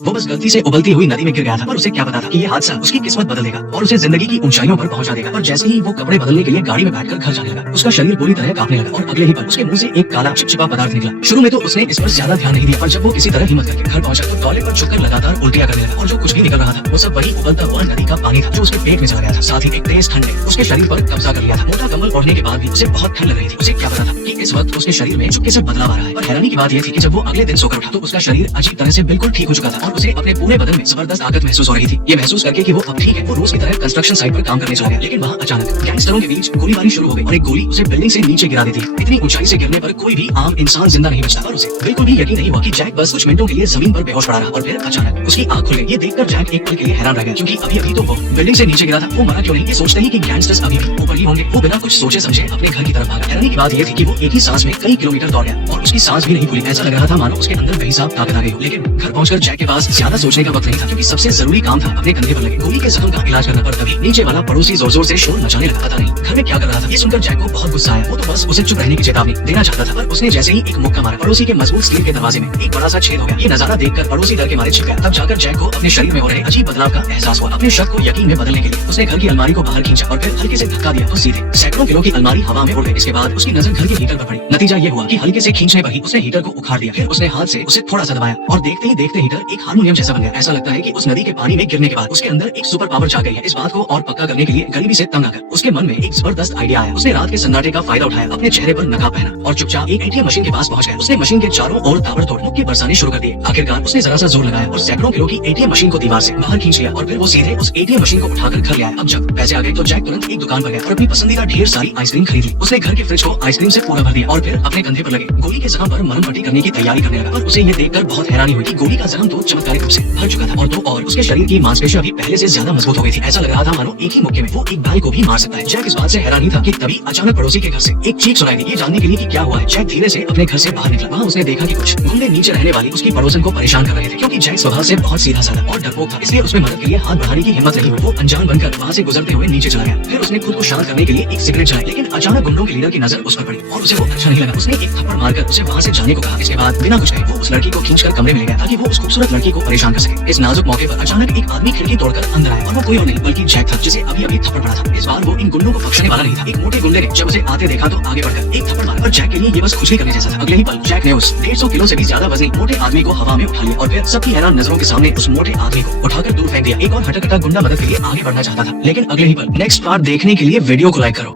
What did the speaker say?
वो बस गलती से उबलती हुई नदी में गिर गया था, पर उसे क्या पता था कि ये हादसा उसकी किस्मत बदल देगा और उसे जिंदगी की ऊंचाइयों पर पहुंचा देगा। और जैसे ही वो कपड़े बदलने के लिए गाड़ी में बैठकर घर जाने लगा, उसका शरीर पूरी तरह कांपने लगा और अगले ही पल उसके मुंह से एक काला चिपचिपा पदार्थ निकला। शुरू में तो उसने इस पर ज्यादा ध्यान नहीं दिया, पर जब वो किसी तरह हिम्मत करके घर पहुंचा तो टॉयलेट पर झुककर लगातार उल्टियां करने लगा और जो कुछ भी निकल रहा था वो सब वही उबलता हुआ नदी का पानी था जो उसके पेट में चला गया था। साथ ही एक तेज ठंड ने उसके शरीर पर कब्जा कर लिया था। मोटा कंबल ओढ़ने के बाद भी उसे बहुत ठंड लग रही थी। उसे क्या पता था कि इस वक्त उसके शरीर में चुपके से बदलाव आ रहा है। पर हैरानी की बात यह थी कि जब वो अगले दिन सोकर उठा तो उसका शरीर अजीब तरह से बिल्कुल ठीक हो चुका था और उसे अपने पूरे बदन में जबरदस्त ताकत महसूस हो रही थी। ये महसूस करके कि वो अब ठीक है, वो रोज की तरह कंस्ट्रक्शन साइट पर काम करने चला गया। लेकिन वहाँ अचानक गैंगस्टरों के बीच गोलीबारी शुरू हो गई और एक गोली उसे बिल्डिंग से नीचे गिरा देती। इतनी ऊंचाई से गिरने पर कोई भी आम इंसान जिंदा नहीं बचता। और उसे बिल्कुल भी यकीन नहीं हुआ कि जैक बस कुछ मिनटों के लिए जमीन पर बेहोश पड़ा रहा और फिर अचानक उसकी आंख खुल गई। ये देखकर जैक एक पल के लिए हैरान रह गया, क्योंकि अभी तो वो बिल्डिंग से नीचे गिरा था। वो मरा क्यों नहीं, ये सोचते ही कि गैंगस्टर्स अभी भी ऊपर ही होंगे। वो बिना कुछ सोचे समझे अपने घर की तरफ भागा। हैरानी की बात यह थी कि वो एक ही सांस में कई किलोमीटर दौड़ गया और उसकी सांस भी नहीं खुली। ऐसा लग रहा था मानो उसके अंदर बेहिसाब ताकत आ गई हो। लेकिन घर पहुंचकर जैक के पास ज्यादा सोचने का वक्त नहीं था, क्योंकि सबसे जरूरी काम था अपने कंधे पर लगे गोली के जख्म का इलाज करना। पर तभी नीचे वाला पड़ोसी जोर जोर से शोर मचाने लगा। पता नहीं घर में क्या कर रहा था। ये सुनकर जैक को बहुत गुस्सा आया। वो तो बस उसे चुप रहने की चेतावनी देना चाहता था, पर उसने जैसे ही एक मुक्का मारा, पड़ोसी के मजबूत स्टील के दरवाजे में एक बड़ा सा छेद हो गया। ये नजारा देखकर पड़ोसी डर के मारे छिप गया। तब जाकर जैक को अपने शरीर में हो रहे अजीब बदलाव का एहसास हुआ। अपने शक को यकीन में बदलने के लिए उसने घर की अलमारी को बाहर खींचा और फिर हल्के से धक्का दिया तो सीधे सैकड़ों किलो की अलमारी हवा में उड़ गई। इसके बाद उसकी नजर घर के हीटर पर पड़ी। नतीजा ये हुआ कि हल्के से खींचने पर ही उसने हीटर को उखाड़ दिया। फिर उसने हाथ से उसे थोड़ा सा दबाया और देखते ही देखते हीटर एक हारमोनियम जैसा बन गया। ऐसा लगता है कि उस नदी के पानी में गिरने के बाद उसके अंदर एक सुपर पावर जाग गई है। इस बात को और पक्का करने के लिए गरीबी से तंग आकर उसके मन में एक जबरदस्त आइडिया आया। उसने रात के सन्नाटे का फायदा उठाया, अपने चेहरे पर नकाब पहना और चुपचाप एक एटीएम मशीन के पास पहुंच गया। उसने मशीन के चारों ओर ताबड़तोड़ मुक्के बरसाने शुरू कर दिए। आखिरकार उसने जरा सा जोर लगाया और सैकड़ों किलो की एटीएम मशीन को दीवार से बाहर खींच लिया और फिर वो सीधे उस एटीएम मशीन को उठाकर घर ले आया। अब जब पैसे आ गए तो जैक तुरंत एक दुकान पर गया और अपनी पसंदीदा ढेर सारी आइसक्रीम खरीद ली। उसने घर के फ्रिज को आइसक्रीम से पूरा भर दिया और फिर अपने कंधे पर लगे गोली के जख्म पर मरहम पट्टी करने की तैयारी करने लगा। पर उसे ये देखकर बहुत हैरानी हुई कि गोली का जख्म तो चमत्कारिक रूप से भर चुका था और उसके शरीर की मांसपेशियां भी पहले से ज्यादा मजबूत हो गई थी। ऐसा लग रहा था मानो एक ही मुक्के में वो एक गाय को भी मार सकता है। जैक इस बात से हैरान ही था कि तभी अचानक पड़ोसी के घर से एक चीख सुनाई दी। ये जानने के लिए कि क्या हुआ है, जैक धीरे से अपने घर से बाहर निकला। वहाँ उसने देखा कि कुछ गुंडे नीचे रहने वाली उसकी पड़ोसन को परेशान कर रहे थे। क्योंकि जैक स्वभाव से बहुत सीधा साधा और डरपोक था, इसलिए उसमें मदद के लिए हाथ बढ़ाने की हिम्मत नहीं हुई। वो अनजान बनकर वहाँ से गुजरते हुए नीचे चला गया। फिर उसने खुद को शांत करने के लिए एक सिगरेट जलाई, लेकिन अचानक गुंडों के लीडर की नजर उस पर पड़ी और उसे वो अच्छा नहीं लगा। उसने एक थप्पड़ मारकर उसे वहाँ से जाने को कहा। इसके बाद बिना कुछ कहे वो उस लड़की को खींचकर कमरे में ले गया ताकि वो उस खूबसूरत लड़की को परेशान कर सके। इस नाजुक मौके पर अचानक एक आदमी खिड़की तोड़कर अंदर आया और वो कोई और नहीं बल्कि जैक था, जिसे अभी अभी थप्पड़ पड़ा था। इस बार वो इन गुंडों को बख्शने वाला नहीं था। एक मोटे गुंडे ने जब उसे आते देखा तो आगे बढ़कर एक थप्पड़ मारा और जैक के लिए ये बस खुशी करने जैसा था। अगले ही पल जैक ने उस 150 किलो से भी ज्यादा वजनी मोटे आदमी को हवा में उठा लिया और फिर सबकी हैरान नजरों के सामने उस मोटे आदमी को उठाकर दूर फेंक दिया। एक और हटा गुंडा मदद के लिए आगे बढ़ना चाहता था, लेकिन अगले ही पल नेक्स्ट पार्ट देखने के लिए वीडियो को लाइक करो।